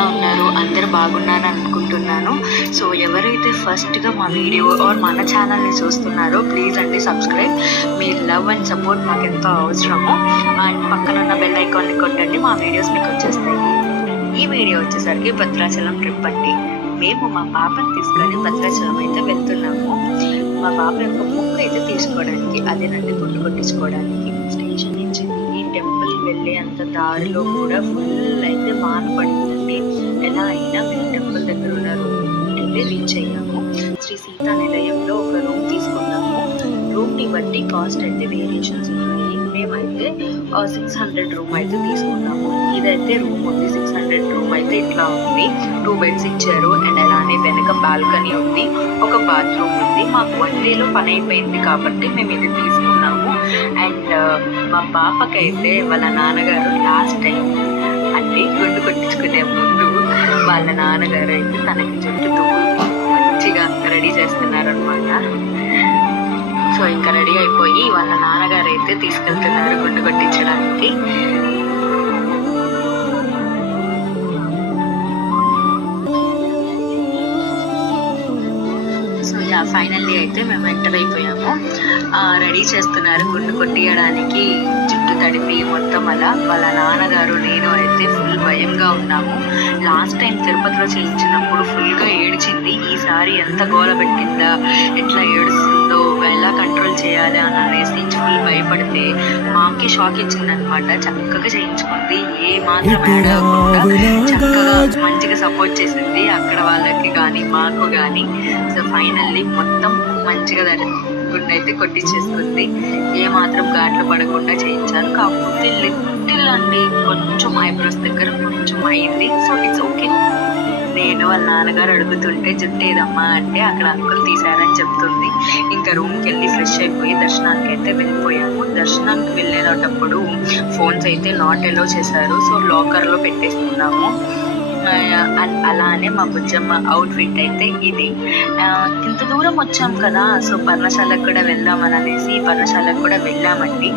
ఎలా ఉన్నారు? అందరూ బాగున్నారు అనుకుంటున్నాను. సో ఎవరైతే ఫస్ట్గా మా వీడియో ఆర్ మన ఛానల్ని చూస్తున్నారో ప్లీజ్ అండి subscribe. Me love and support మాకు ఎంతో అవసరము. అండ్ పక్కన ఉన్న బెల్ ఐకాన్ని కొట్టండి, మా వీడియోస్ మీకు వచ్చేస్తాయి. ఈ వీడియో వచ్చేసరికి భద్రాచలం ట్రిప్ అండి. మేము మా పాపని తీసుకొని భద్రాచలం అయితే వెళ్తున్నాము. మా పాప యొక్క ముక్కు అయితే తీసుకోవడానికి, అదేనండి గుండు కొట్టించుకోవడానికి. స్టేషన్ నుంచి ఈ టెంపుల్ వెళ్ళే అంత దారిలో కూడా ఫుల్ అయితే వాన పడిందండి. ఎలా అయినా మేము టెంపుల్ దగ్గర ఉన్న రూమ్ అయితే రీచ్ అయ్యాము. శ్రీ సీతా నిలయంలో ఒక రూమ్ తీసుకున్నాము. రూమ్ని బట్టి కాస్ట్ అయితే వేరియేషన్స్ ఉన్నాయి. మేమైతే 600 రూమ్ అయితే తీసుకున్నాము. ఇదైతే రూమ్ ఉంది, 600 రూమ్ అయితే ఇట్లా ఉంది. 2 బెడ్స్ ఇచ్చారు. అండ్ అలానే వెనక బాల్కనీ ఉంది, ఒక బాత్రూమ్ ఉంది. మాకు 1 డేలో పని అయిపోయింది కాబట్టి మేము ఇది తీసుకున్నాము. అండ్ మా పాపకైతే వాళ్ళ నాన్నగారు లాస్ట్ టైం అంటే గుండు కొట్టించుకునే ముందు వాళ్ళ నాన్నగారు అయితే తనకి జుట్టు మంచిగా రెడీ చేస్తున్నారు అనమాట. సో ఇంకా రెడీ అయిపోయి వాళ్ళ నాన్నగారు అయితే తీసుకెళ్తున్నారు గుండు కొట్టించడానికి. సో యా ఫైనల్లీ అయితే మేము ఎంటర్ అయిపోయాము. రెడీ చేస్తున్నారు గుండు కొట్టియడానికి, జుట్టు తడిపి మొత్తం అలా. వాళ్ళ నాన్నగారు నేను అయితే ఫుల్ భయంగా ఉన్నాము. లాస్ట్ టైం తిరుపతిలో చేయించినప్పుడు ఫుల్గా ఏడ్చింది. ఈసారి ఎంత గోల పెట్టిందా, ఎట్లా ఏడుస్తుందో, ఎలా కంట్రోల్ చేయాలి అని అనేసి ఫుల్ భయపడితే మాకి షాక్ ఇచ్చింది అనమాట. చక్కగా చేయించుకుంది, ఏ మాత్రం యాడ్ అవ్వకుండా చక్కగా మంచిగా సపోర్ట్ చేసింది అక్కడ వాళ్ళకి కానీ మాకు కానీ. సో ఫైనల్లీ మొత్తం మంచిగా గుండె అయితే కొట్టించేసుకుంది. ఏ మాత్రం ఘాట్లు పడకుండా చేయించారు. కాకపోతే లిటిల్ అండి కొంచెం ఐబ్రోస్ దగ్గర కొంచెం అయింది. So it's okay. నేను వాళ్ళ నాన్నగారు అడుగుతుంటే జుట్టు ఏదమ్మా అంటే అక్కడ అంకుల్ తీశారని చెప్తుంది. ఇంకా రూమ్కి వెళ్ళి ఫ్రెష్ అయిపోయి దర్శనానికి అయితే వెళ్ళిపోయాము. దర్శనానికి వెళ్ళేటప్పుడు ఫోన్స్ అయితే నాట్ అలౌ చేశారు. సో లాకర్లో పెట్టేసుకున్నాము. అలానే మా బుజ్జమ్మ అవుట్ఫిట్ అయితే ఇది. ఇంత దూరం వచ్చాం కదా, సో పర్ణశాలకు కూడా వెళ్దామని అనేసి పర్ణశాలకు కూడా వెళ్ళామండి.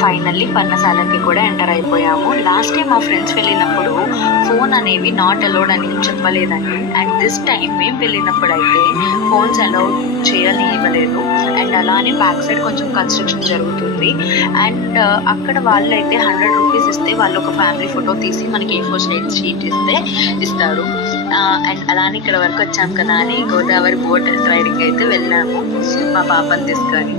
ఫైనల్లీ పర్ణశాలకి కూడా ఎంటర్ అయిపోయాము. లాస్ట్ టైం మా ఫ్రెండ్స్ వెళ్ళినప్పుడు ఫోన్ అనేవి నాట్ అలౌడ్ అని చెప్పలేదండి. అండ్ దిస్ టైం మేము వెళ్ళినప్పుడు అయితే ఫోన్స్ అలౌడ్ చేయనివ్వలేదు. అండ్ అలానే బ్యాక్ సైడ్ కొంచెం కన్స్ట్రక్షన్ జరుగుతుంది. అండ్ అక్కడ వాళ్ళు అయితే 100 రూపీస్ ఇస్తే వాళ్ళు ఒక ఫ్యామిలీ ఫోటో తీసి మనకి A4 షీట్ ఇస్తారు. అండ్ అలానే ఇక్కడ వరకు వచ్చాం కదా అని గోదావరి బోట్ రైడింగ్ అయితే వెళ్ళాము మా పాపని తీసుకొని.